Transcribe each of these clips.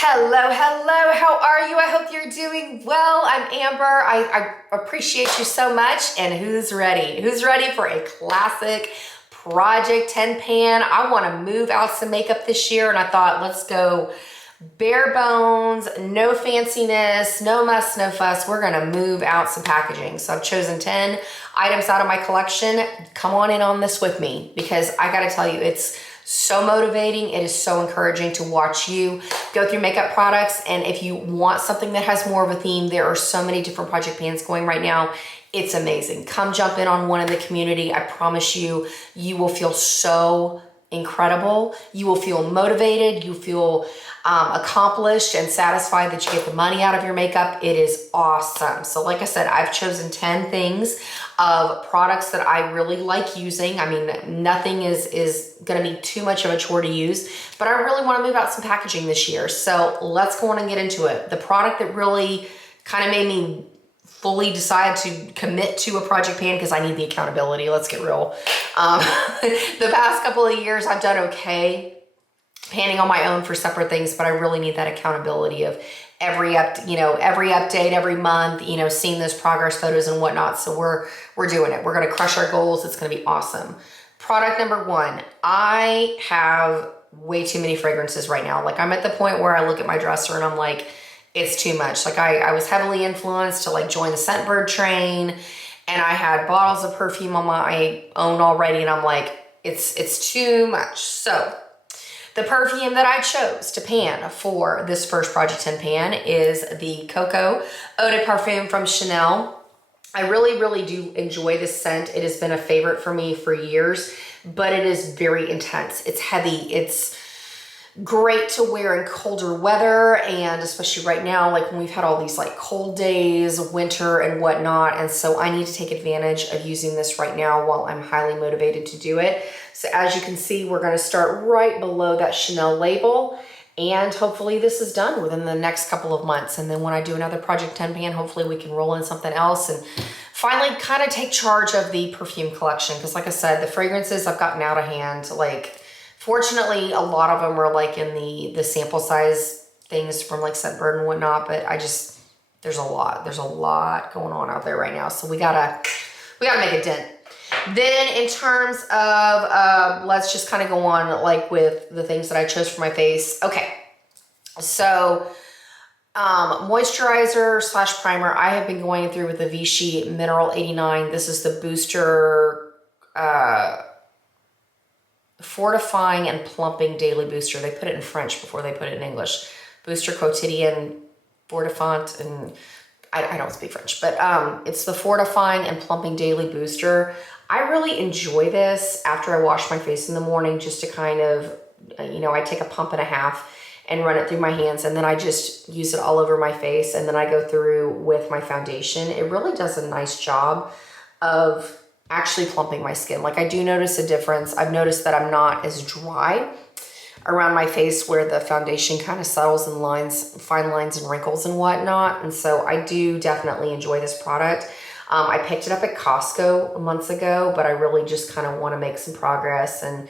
Hello, hello. How are you? I hope you're doing well. I'm Amber. I appreciate you so much. And who's ready? Who's ready for a classic Project 10 pan? I want to move out some makeup this year, and I thought, let's go bare bones, no fanciness, no muss, no fuss. We're going to move out some packaging. So I've chosen 10 items out of my collection. Come on in on this with me, because I got to tell you, it's so motivating. It is so encouraging to watch you go through makeup products. And if you want something that has more of a theme, there are so many different project pans going right now. It's amazing. Come jump in on one in the community. I promise you, you will feel so incredible. You will feel motivated. You feel accomplished and satisfied that you get the money out of your makeup. It is awesome. So like I said, I've chosen 10 things of products that I really like using. I mean, nothing is going to be too much of a chore to use, but I really want to move out some packaging this year. So let's go on and get into it. The product that really kind of made me fully decide to commit to a project pan, because I need the accountability. Let's get real. The past couple of years, I've done okay panning on my own for separate things, but I really need that accountability of every update every month, seeing those progress photos and whatnot. So we're doing it. We're going to crush our goals. It's going to be awesome. Product number 1. I have way too many fragrances right now. Like, I'm at the point where I look at my dresser and I'm like, it's too much. Like, I was heavily influenced to like join the Scentbird train, and I had bottles of perfume on my own already, and I'm like, it's too much. So the perfume that I chose to pan for this first Project 10 pan is the Coco Eau de Parfum from Chanel. I really, really do enjoy this scent. It has been a favorite for me for years, but it is very intense. It's heavy. It's great to wear in colder weather, and especially right now, like when we've had all these like cold days, winter and whatnot. And so I need to take advantage of using this right now while I'm highly motivated to do it. So as you can see, we're going to start right below that Chanel label, and hopefully this is done within the next couple of months. And then when I do another Project 10 pan, hopefully we can roll in something else and finally kind of take charge of the perfume collection. Because like I said, the fragrances I've gotten out of hand. Like, fortunately, a lot of them are like in the sample size things from like Scentbird and whatnot, but there's a lot going on out there right now. So we gotta make a dent. Then in terms of, let's just kind of go on like with the things that I chose for my face. Okay, so moisturizer / primer, I have been going through with the Vichy Mineral 89. This is the Booster Fortifying and Plumping Daily Booster. They put it in French before they put it in English. Booster Quotidien Fortifant, and I don't speak French, but it's the Fortifying and Plumping Daily Booster. I really enjoy this after I wash my face in the morning, just to kind of, I take a pump and a half and run it through my hands, and then I just use it all over my face, and then I go through with my foundation. It really does a nice job of actually plumping my skin. Like, I do notice a difference. I've noticed that I'm not as dry around my face where the foundation kind of settles in lines, fine lines and wrinkles and whatnot. And so I do definitely enjoy this product. I picked it up at Costco months ago, but I really just kind of want to make some progress and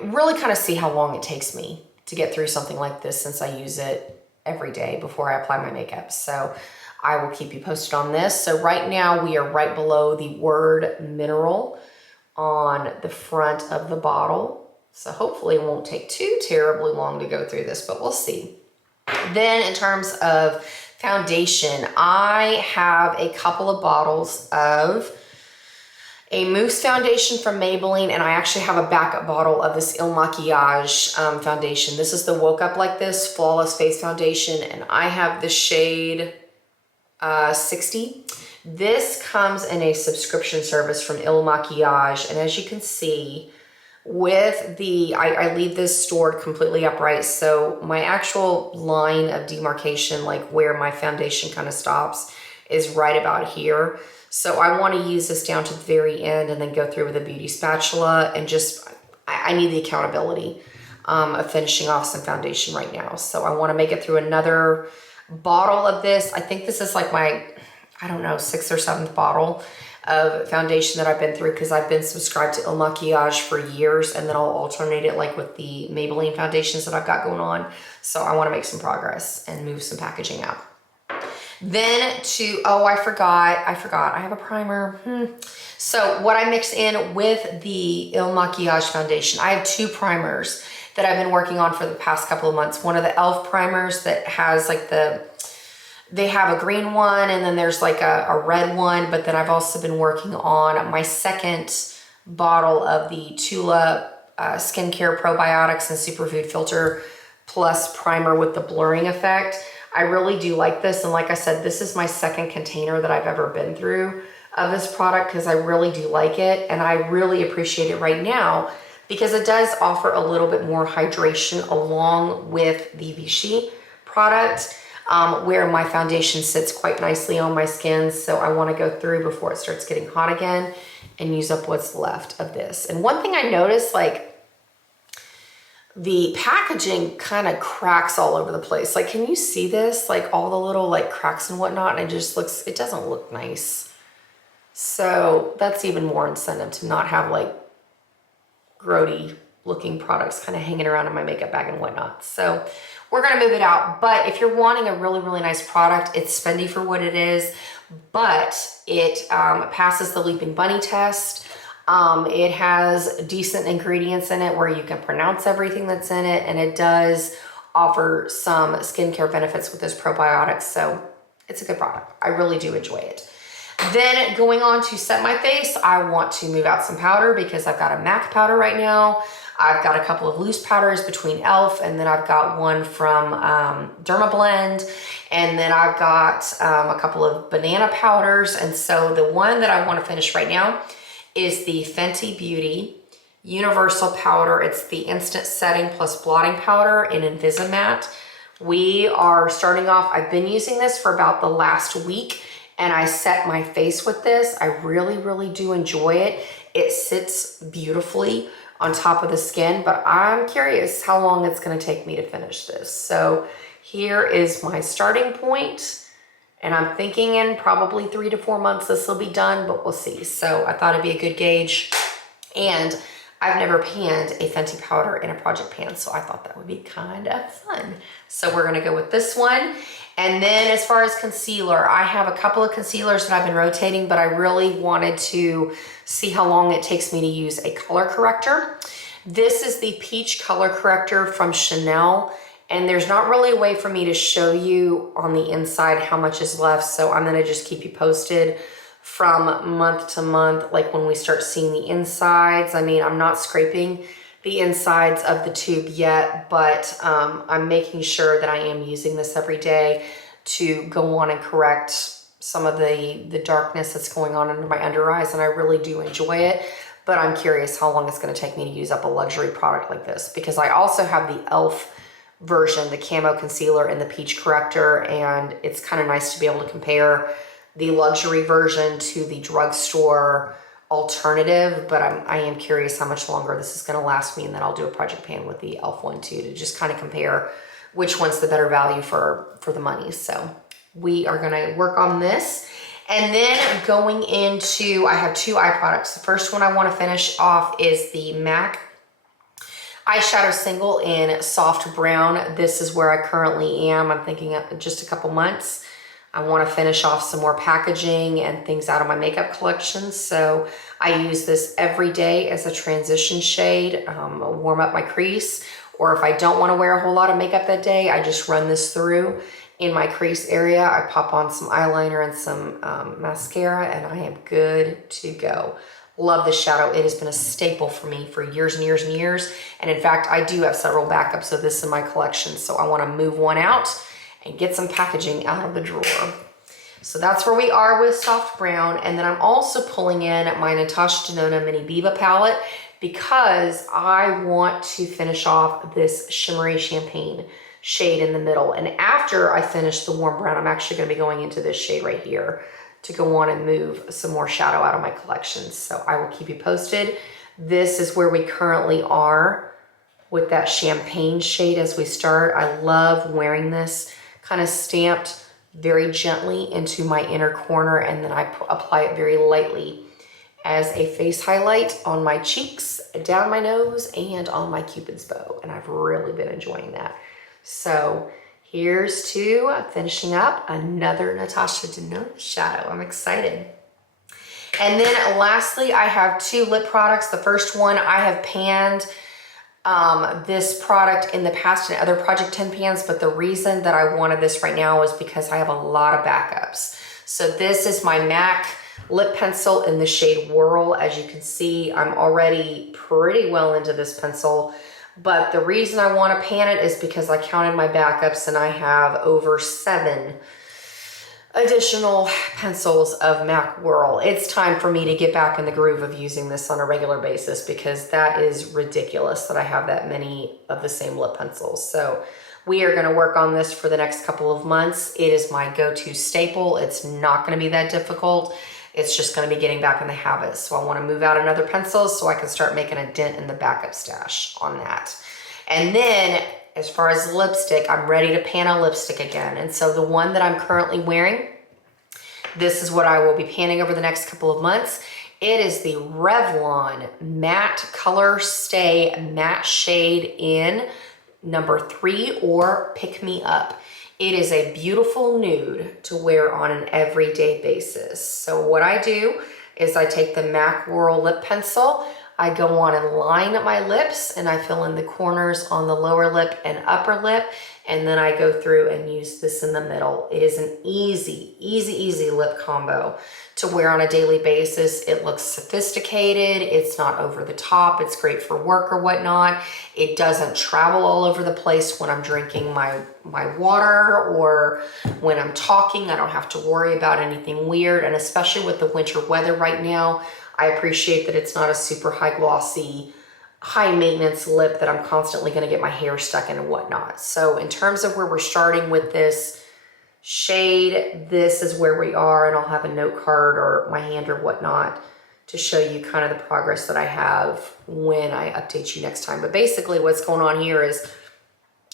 really kind of see how long it takes me to get through something like this, since I use it every day before I apply my makeup. So I will keep you posted on this. So right now we are right below the word mineral on the front of the bottle. So hopefully it won't take too terribly long to go through this, but we'll see. Then in terms of foundation, I have a couple of bottles of a mousse foundation from Maybelline, and I actually have a backup bottle of this Il Makiage foundation. This is the Woke Up Like This Flawless Face Foundation, and I have the shade 60. This comes in a subscription service from Il Makiage, and as you can see, with I leave this stored completely upright, so my actual line of demarcation, like where my foundation kind of stops, is right about here. So I want to use this down to the very end and then go through with a beauty spatula, and just, I need the accountability of finishing off some foundation right now. So I want to make it through another bottle of this. I think this is like my, I don't know, 6th or 7th bottle. of foundation that I've been through because I've been subscribed to Il Makiage for years, and then I'll alternate it like with the Maybelline foundations that I've got going on. So I want to make some progress and move some packaging out. Then I forgot, I have a primer. So what I mix in with the Il Makiage foundation, I have 2 primers that I've been working on for the past couple of months. One of the e.l.f. primers that has like they have a green one, and then there's like a red one, but then I've also been working on my second bottle of the Tula Skincare Probiotics and Superfood Filter Plus primer with the blurring effect. I really do like this, and like I said, this is my second container that I've ever been through of this product because I really do like it, and I really appreciate it right now because it does offer a little bit more hydration along with the Vichy product, where my foundation sits quite nicely on my skin. So I want to go through before it starts getting hot again and use up what's left of this. And one thing I noticed, like, the packaging kind of cracks all over the place. Like, can you see this? Like all the little like cracks and whatnot, and it doesn't look nice. So that's even more incentive to not have like grody looking products kind of hanging around in my makeup bag and whatnot. So we're gonna move it out. But if you're wanting a really, really nice product, it's spendy for what it is, but it passes the Leaping Bunny test. It has decent ingredients in it where you can pronounce everything that's in it, and it does offer some skincare benefits with those probiotics. So it's a good product. I really do enjoy it. Then going on to set my face, I want to move out some powder because I've got a MAC powder right now. I've got a couple of loose powders between e.l.f. and then I've got one from Dermablend, and then I've got a couple of banana powders. And so the one that I want to finish right now is the Fenty Beauty Universal Powder. It's the Instant Setting Plus Blotting Powder in Invisimatte. We are starting off, I've been using this for about the last week, and I set my face with this. I really, really do enjoy it. It sits beautifully on top of the skin, but I'm curious how long it's gonna take me to finish this. So here is my starting point. And I'm thinking in probably 3 to 4 months this will be done, but we'll see. So I thought it'd be a good gauge. And I've never panned a Fenty powder in a project pan, so I thought that would be kind of fun. So we're gonna go with this one. And then as far as concealer, I have a couple of concealers that I've been rotating, but I really wanted to see how long it takes me to use a color corrector. This is the Peach Color Corrector from Chanel. And there's not really a way for me to show you on the inside how much is left. So I'm gonna just keep you posted from month to month, like when we start seeing the insides. I mean, I'm not scraping the insides of the tube yet, but I'm making sure that I am using this every day to go on and correct some of the darkness that's going on under my under eyes. And I really do enjoy it, but I'm curious how long it's gonna take me to use up a luxury product like this, because I also have the e.l.f. version, the camo concealer and the peach corrector, and it's kind of nice to be able to compare the luxury version to the drugstore alternative. But I am curious how much longer this is going to last me, and then I'll do a project pan with the e.l.f. one too, to just kind of compare which one's the better value for the money. So we are going to work on this. And then going into, I have 2 eye products. The first one I want to finish off is the MAC eyeshadow single in soft brown. This is where I currently am. I'm thinking of just a couple months. I want to finish off some more packaging and things out of my makeup collection. So I use this every day as a transition shade, warm up my crease. Or if I don't want to wear a whole lot of makeup that day, I just run this through in my crease area. I pop on some eyeliner and some mascara, and I am good to go. Love this shadow. It has been a staple for me for years and years and years. And in fact, I do have several backups of this in my collection. So I want to move one out and get some packaging out of the drawer. So that's where we are with soft brown. And then I'm also pulling in my Natasha Denona Mini Biba palette because I want to finish off this shimmery champagne shade in the middle. And after I finish the warm brown, I'm actually going to be going into this shade right here to go on and move some more shadow out of my collection. So I will keep you posted. This is where we currently are with that champagne shade as we start. I love wearing this kind of stamped very gently into my inner corner, and then I apply it very lightly as a face highlight on my cheeks, down my nose, and on my Cupid's bow. And I've really been enjoying that. So here's to finishing up another Natasha Denona shadow. I'm excited. And then lastly, I have 2 lip products. The first one, I have panned this product in the past in other Project 10 pans, but the reason that I wanted this right now is because I have a lot of backups. So this is my MAC lip pencil in the shade Whirl. As you can see, I'm already pretty well into this pencil, but the reason I want to pan it is because I counted my backups and I have over 7 additional pencils of MAC Whirl. It's time for me to get back in the groove of using this on a regular basis, because that is ridiculous that I have that many of the same lip pencils. So we are going to work on this for the next couple of months. It is my go-to staple. It's not going to be that difficult. It's just going to be getting back in the habit. So I want to move out another pencil so I can start making a dent in the backup stash on that. And then as far as lipstick, I'm ready to pan a lipstick again. And so the one that I'm currently wearing, this is what I will be panning over the next couple of months. It is the Revlon Matte Color Stay Matte Shade in number 3, or Pick Me Up. It is a beautiful nude to wear on an everyday basis. So what I do is I take the MAC Whirl lip pencil, I go on and line my lips, and I fill in the corners on the lower lip and upper lip, and then I go through and use this in the middle. It is an easy lip combo to wear on a daily basis. It looks sophisticated. It's not over the top. It's great for work or whatnot. It doesn't travel all over the place when I'm drinking my water or when I'm talking. I don't have to worry about anything weird. And especially with the winter weather right now, I appreciate that it's not a super high glossy, high maintenance lip that I'm constantly going to get my hair stuck in and whatnot. So in terms of where we're starting with this shade, this is where we are, and I'll have a note card or my hand or whatnot to show you kind of the progress that I have when I update you next time. But basically what's going on here is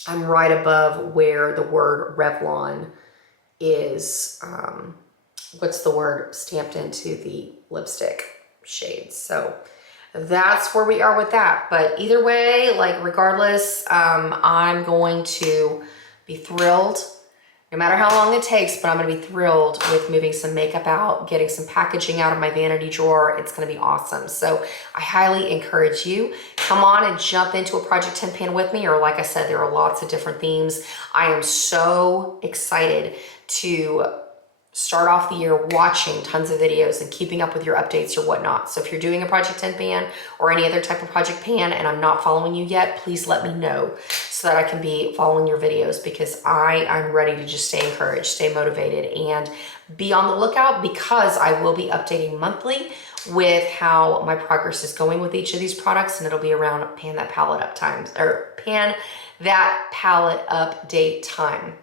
I'm right above where the word Revlon is, what's the word, stamped into the lipstick shades. So that's where we are with that. But either way, like regardless, I'm going to be thrilled no matter how long it takes, but I'm gonna be thrilled with moving some makeup out, getting some packaging out of my vanity drawer. It's gonna be awesome. So I highly encourage you, come on and jump into a Project 10 pan with me, or like I said, there are lots of different themes. I am so excited to start off the year watching tons of videos and keeping up with your updates or whatnot. So if you're doing a Project 10 pan or any other type of project pan and I'm not following you yet, please let me know so that I can be following your videos, because I'm ready to just stay encouraged, stay motivated, and be on the lookout, because I will be updating monthly with how my progress is going with each of these products, and it'll be around pan that palette up times, or pan that palette update time.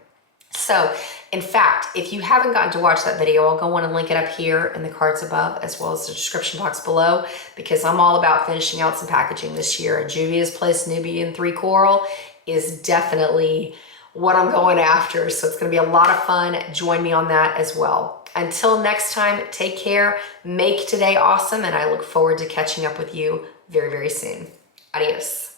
So in fact, if you haven't gotten to watch that video, I'll go on and link it up here in the cards above, as well as the description box below, because I'm all about finishing out some packaging this year, and Juvia's Place Nubian 3 Coral is definitely what I'm going after. So it's gonna be a lot of fun. Join me on that as well. Until next time, take care, make today awesome, and I look forward to catching up with you very, very soon. Adios.